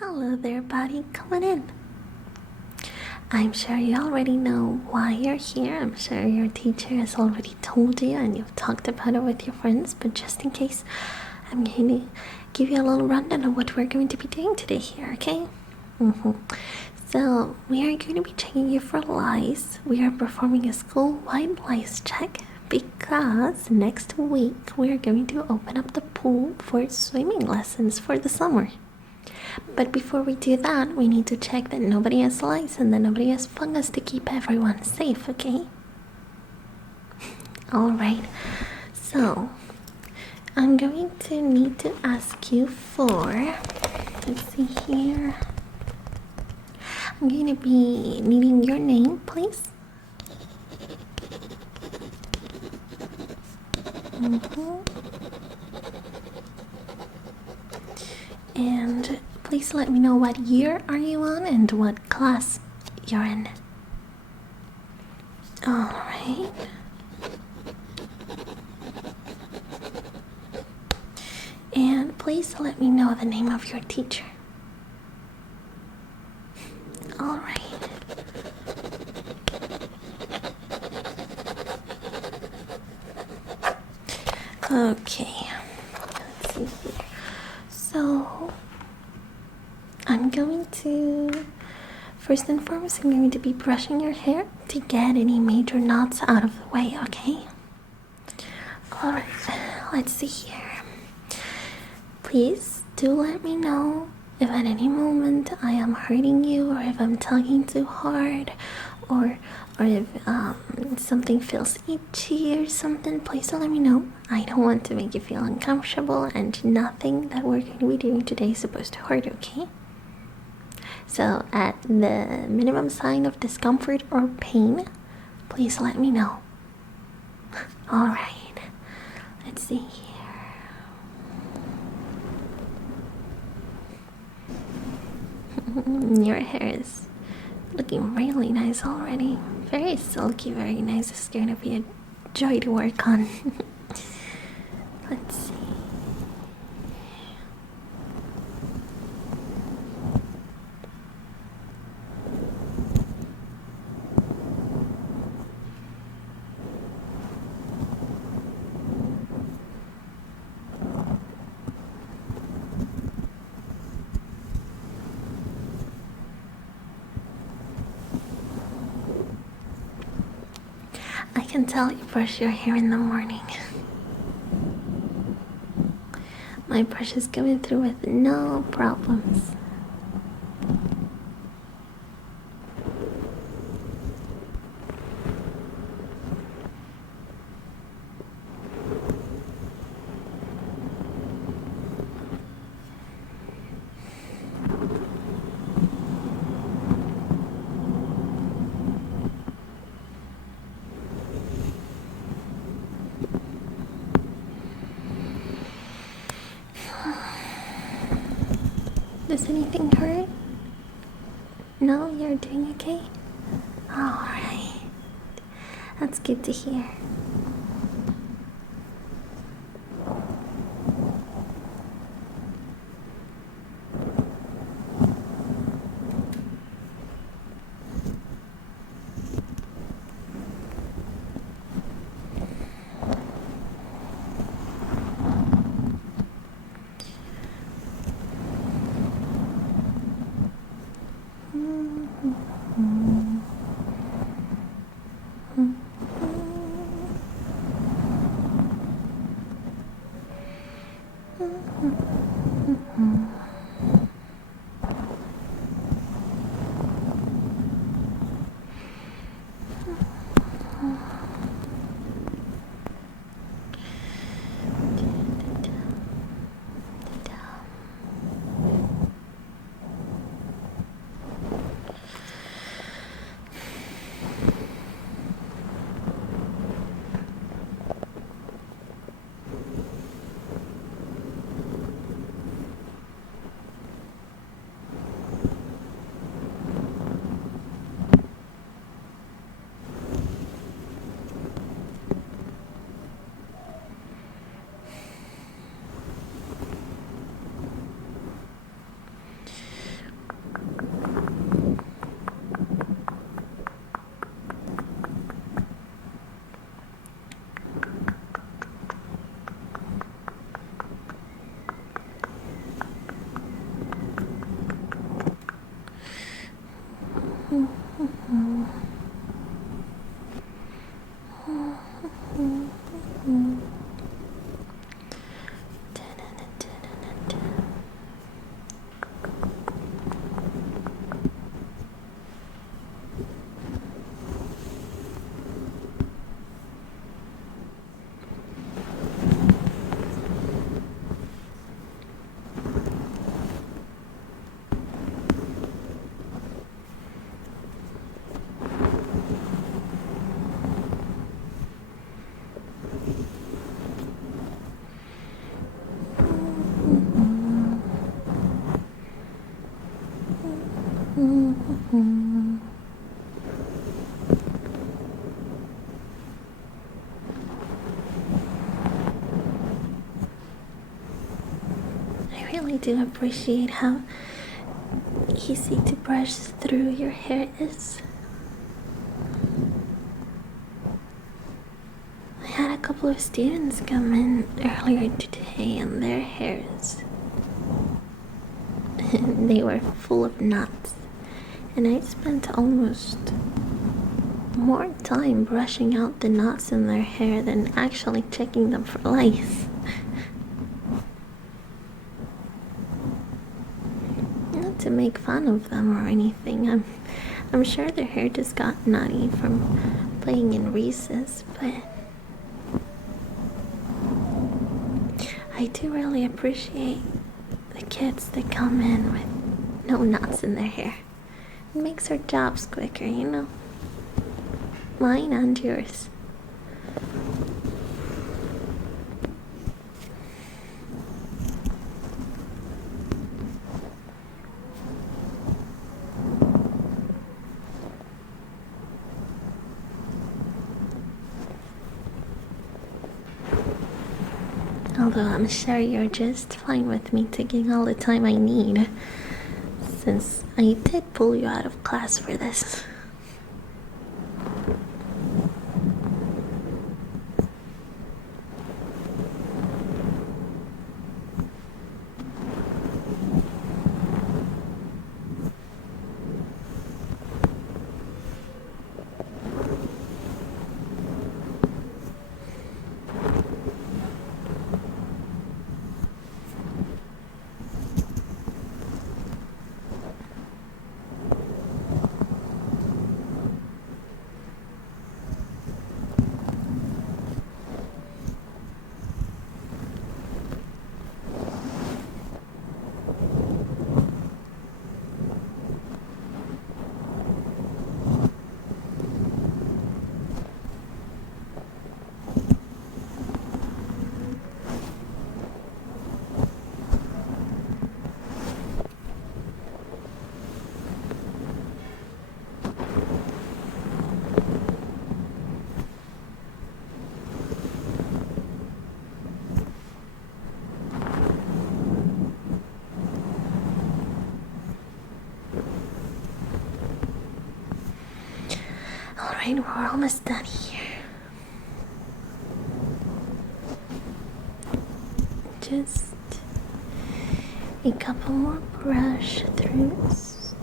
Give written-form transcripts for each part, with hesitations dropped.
Hello there, buddy. Come on in. I'm sure you already know why you're here. I'm sure your teacher has already told you and you've talked about it with your friends, but just in case, I'm going to give you a little rundown of what we're going to be doing today here, okay? So, we are going to be checking you for lice. We are performing a school-wide lice check because next week we are going to open up the pool for swimming lessons for the summer. But before we do that, we need to check that nobody has lice and that nobody has fungus to keep everyone safe, okay? Alright, so I'm going to need to ask you for, let's see here, I'm going to be needing your name, please. And please let me know what year are you on and what class you're in. Alright. And please let me know the name of your teacher. Alright. Okay. Let's see here. So, I'm going to, first and foremost, I'm going to be brushing your hair to get any major knots out of the way, okay? Alright, let's see here. Please do let me know if at any moment I am hurting you or if I'm tugging too hard or if something feels itchy or something. Please do let me know. I don't want to make you feel uncomfortable, and nothing that we're going to be doing today is supposed to hurt, okay? So at the minimum sign of discomfort or pain, please let me know. Alright, let's see here. Your hair is looking really nice already. Very silky, very nice. It's going to be a joy to work on. Let's see. I can tell you brush your hair in the morning. My brush is going through with no problems. Does anything hurt? No, you're doing okay? Alright. That's good to hear. I really do appreciate how easy to brush through your hair is. I had a couple of students come in earlier today and their hairs, they were full of knots, and I spent almost more time brushing out the knots in their hair than actually checking them for lice. Not to make fun of them or anything. I'm sure their hair just got knotty from playing in recess, but I do really appreciate the kids that come in with no knots in their hair. It makes our jobs quicker, you know. Mine and yours. Although I'm sure you're just fine with me taking all the time I need, since I did pull you out of class for this. Alright, we're almost done here. Just a couple more brush throughs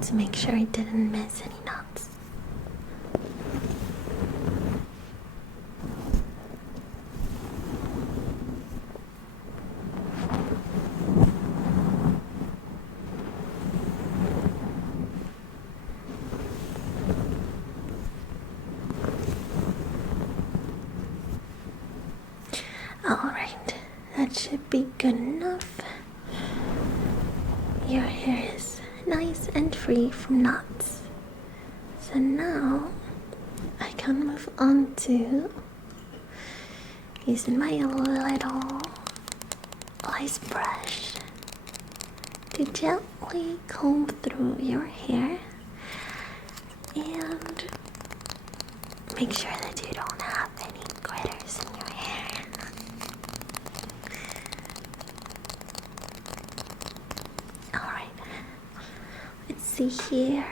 to make sure I didn't miss any knots. Alright, that should be good enough. Your hair is nice and free from knots. So now I can move on to using my little lice brush to gently comb through your hair and make sure that you don't have any critters in your hair. Alright, let's see here.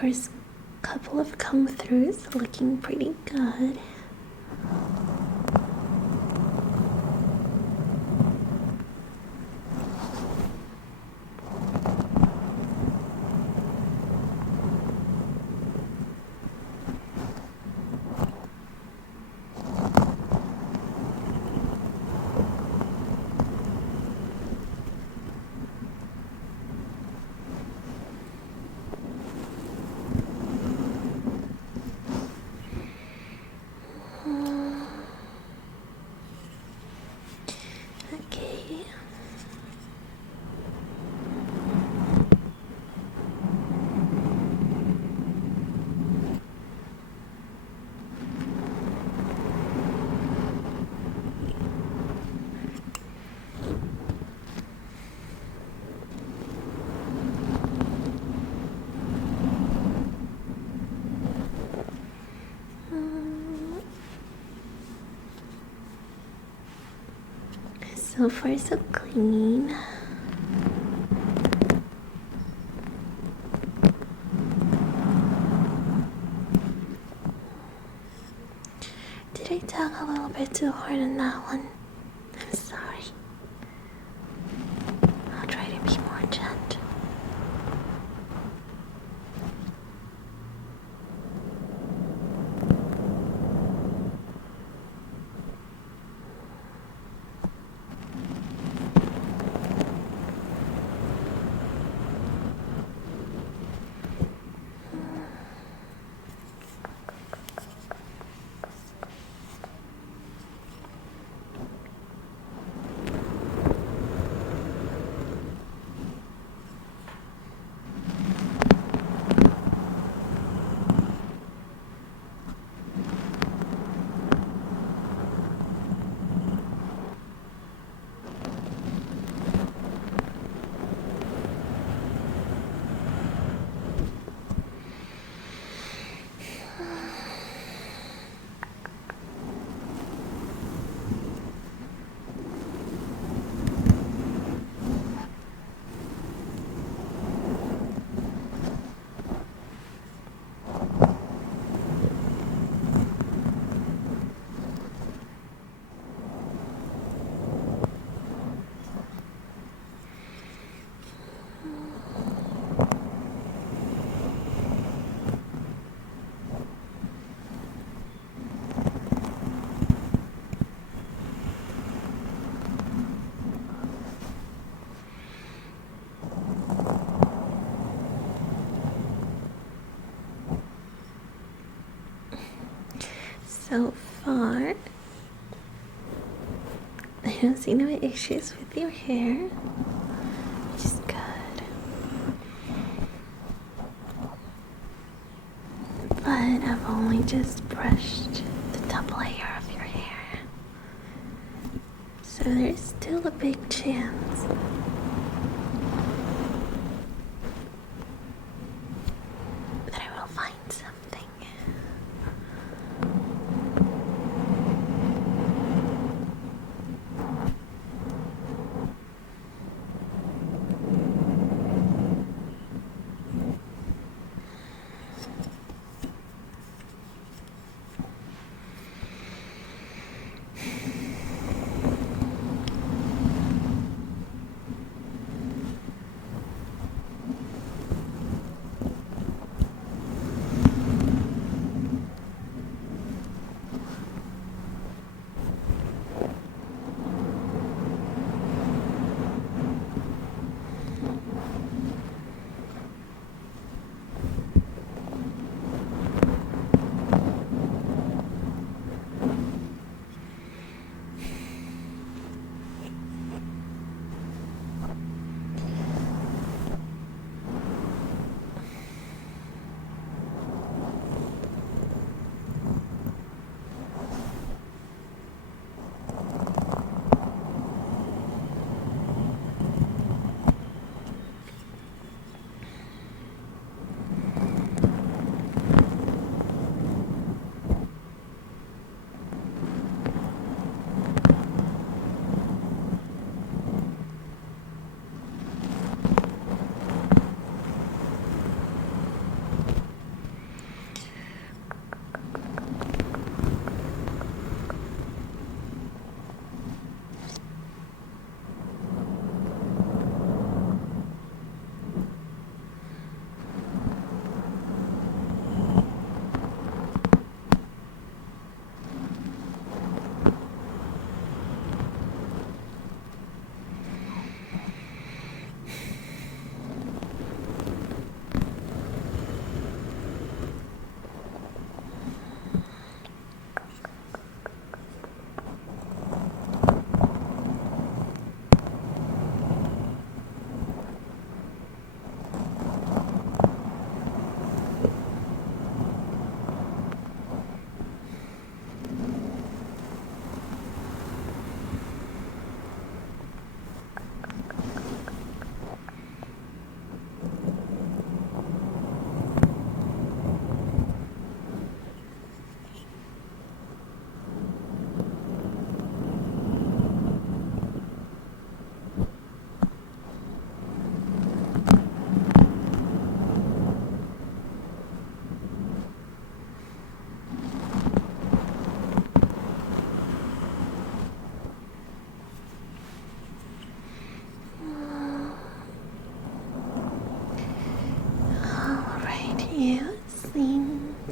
First couple of come throughs looking pretty good. Okay. So far, so clean. Did I tug a little bit too hard on that one? I'm sorry. I'll try to be more gentle. So far, I don't see no issues with your hair, which is good. But I've only just brushed the top layer of your hair, so there's still a big chance that I will find something.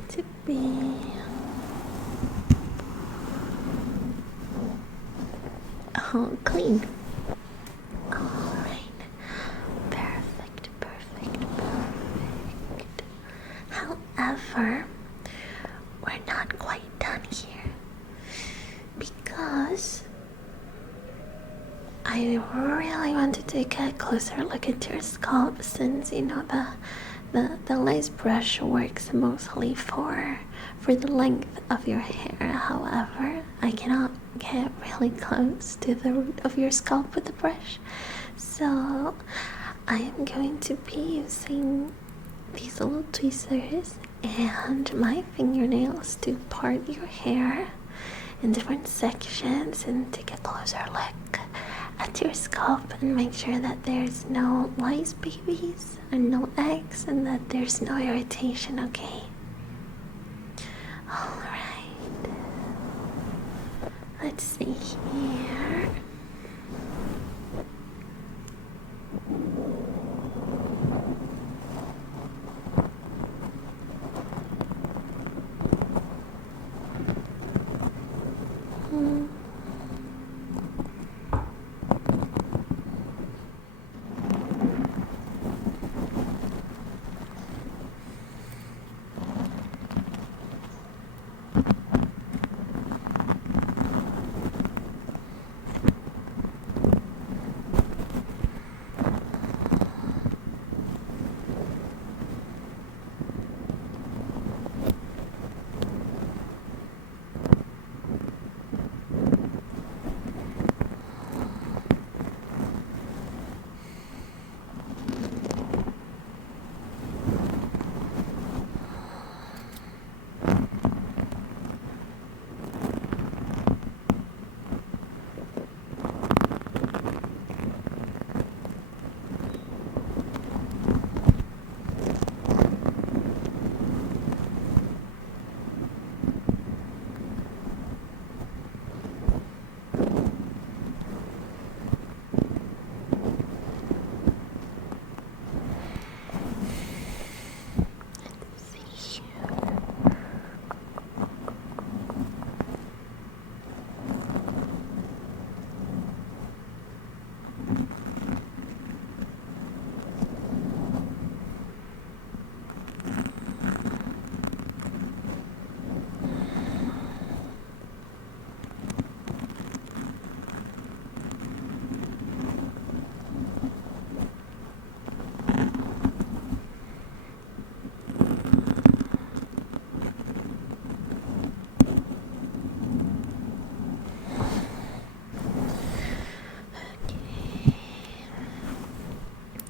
to be all clean. Alright. Perfect. However, we're not quite done here because I really want to take a closer look at your scalp, since you know the lice brush works mostly for the length of your hair. However, I cannot get really close to the root of your scalp with the brush, so I am going to be using these little tweezers and my fingernails to part your hair in different sections and take a closer look at your scalp and make sure that there's no lice babies and no eggs and that there's no irritation, okay? Alright. Let's see here.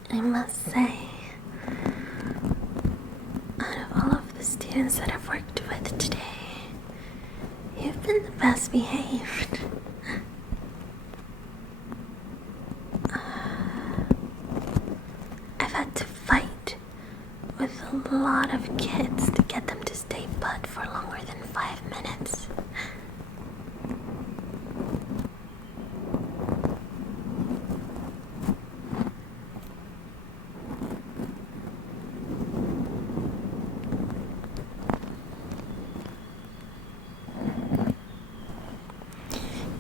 I must say, out of all of the students that I've worked with today, you've been the best behaved. I've had to fight with a lot of kids to get them to stay put for longer than 5 minutes.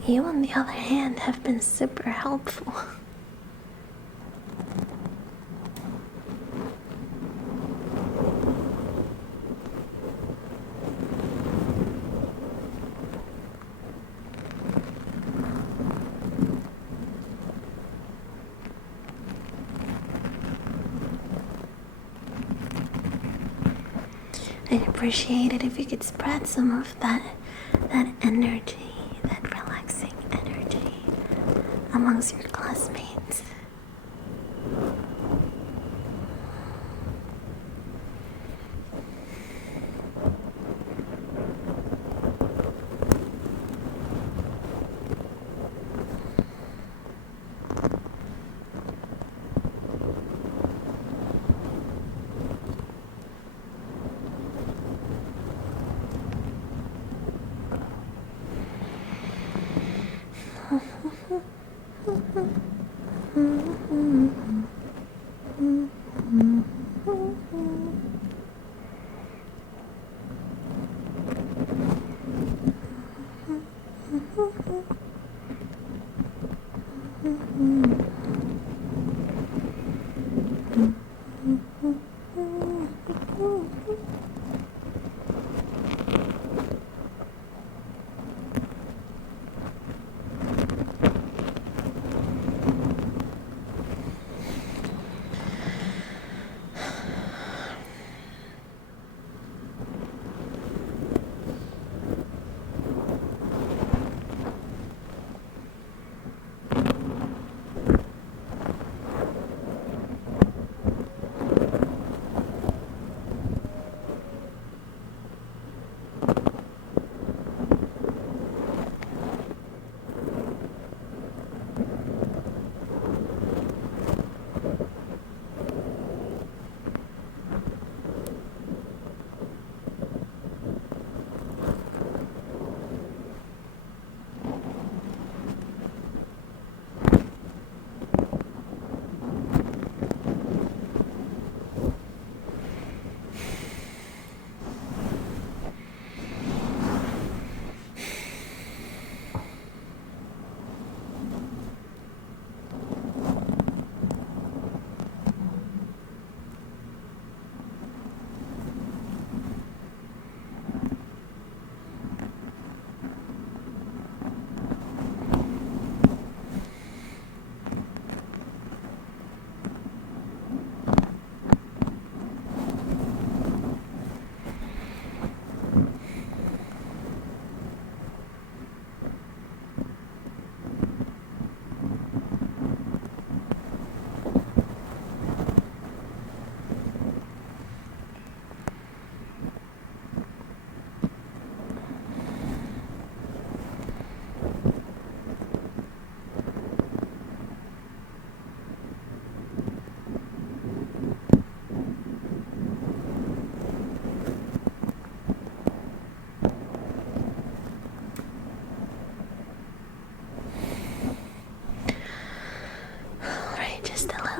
You, on the other hand, have been super helpful. I'd appreciate it if you could spread some of that energy, that relaxing energy amongst your classmates.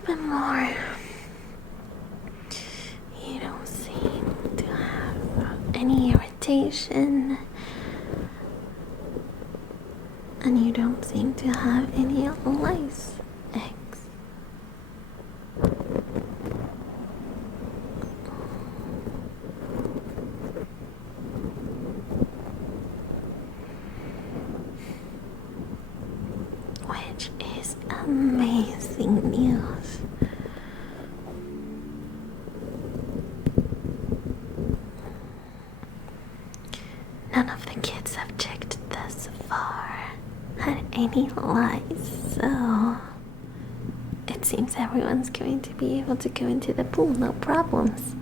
bit more. You don't seem to have any irritation, and you don't seem to have any lice eggs. Which is amazing news. None of the kids have checked thus far had any lice, so it seems everyone's going to be able to go into the pool, no problems.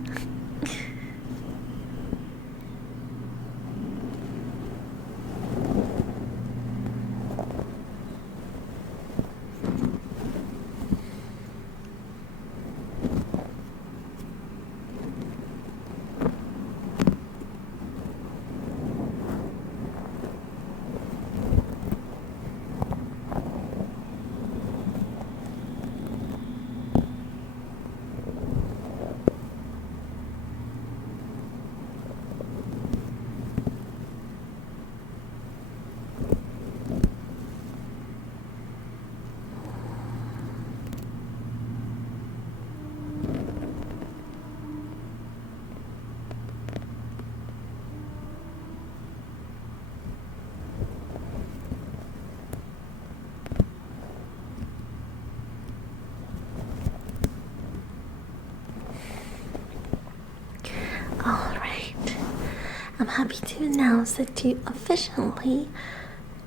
Alright, I'm happy to announce that you officially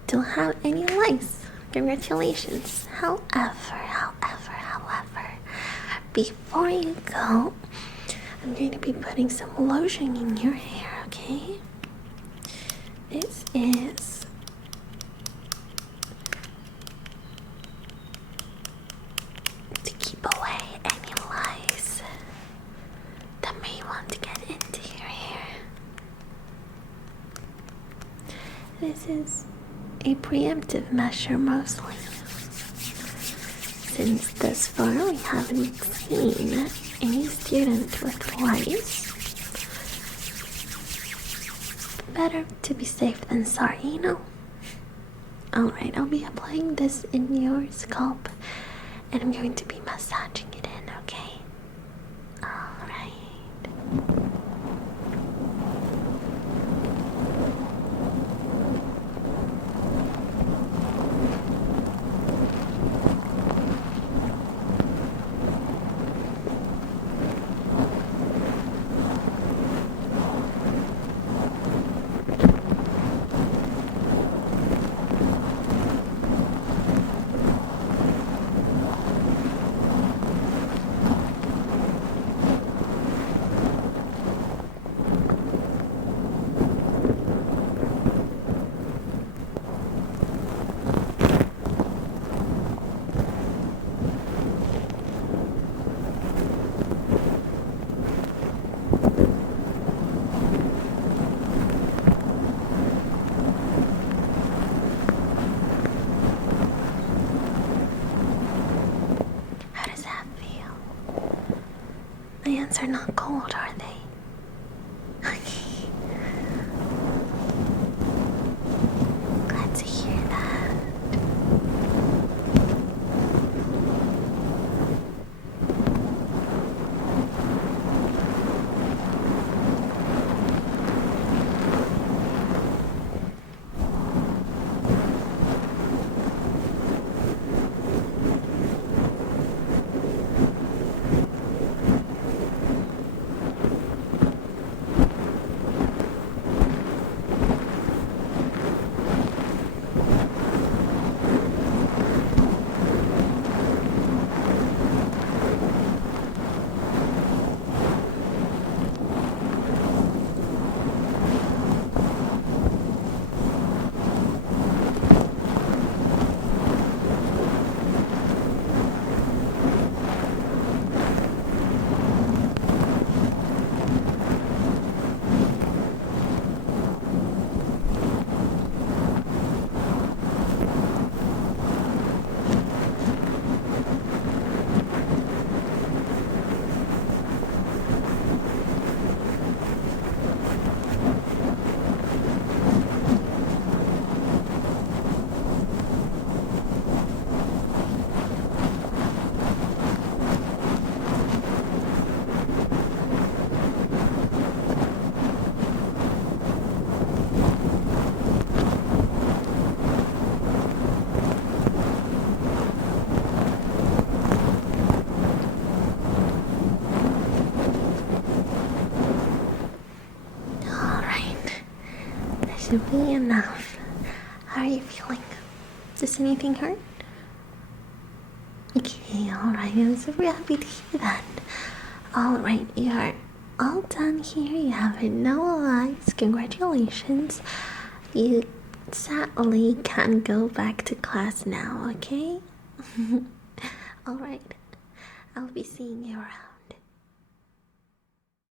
don't have any lice. Congratulations. However, before you go, I'm going to be putting some lotion in your hair, okay? This is to keep away any lice that may want to get into your hair. This is a preemptive measure mostly, since thus far we haven't seen any student with lice. Better to be safe than sorry, you know? Alright, I'll be applying this in your scalp, and I'm going to be massaging it in, okay? Alright. hands are not cold, are they? Okay. Glad to hear that. Alright. That should be enough. How are you feeling? Does anything hurt? Okay, alright. I'm super happy to hear that. Alright, you are all done here. You have no lice. Congratulations. You sadly can't go back to class now, okay? Alright. I'll be seeing you around.